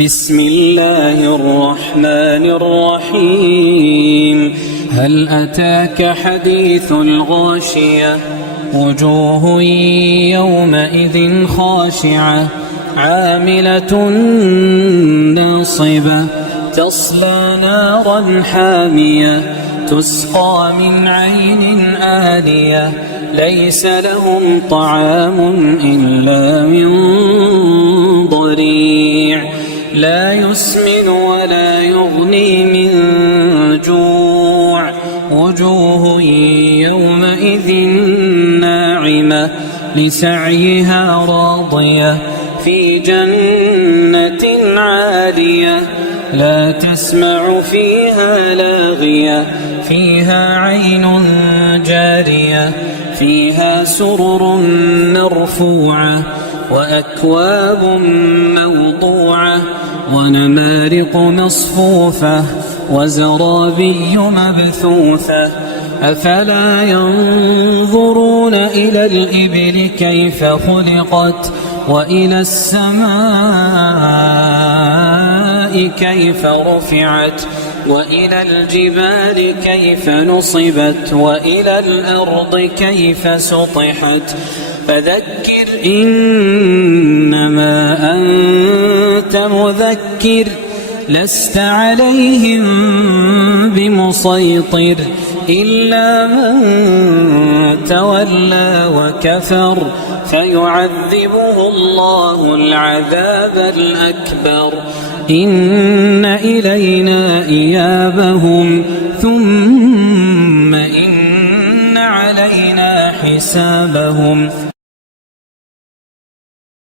بسم الله الرحمن الرحيم. هل أتاك حديث الغاشية؟ وجوه يومئذ خاشعة عاملة ناصبة تصلى نارا حامية تسقى من عين آنية ليس لهم طعام إلا من ضريع لا يسمن ولا يغني من جوع وجوه يومئذ ناعمة لسعيها راضية في جنة عالية لا تسمع فيها لاغية فيها عين جارية فيها سرر مرفوعة وأكواب موضوعة ونمارق مصفوفة وزرابي مبثوثة أفلا ينظرون إلى الإبل كيف خلقت وإلى السماء كيف رفعت وإلى الجبال كيف نصبت وإلى الأرض كيف سطحت فذكر إنما أنت مذكر لست عليهم بمسيطر إلا من تولى وكفر فيعذبه الله العذاب الأكبر إن إلينا إيابهم ثم إن علينا حسابهم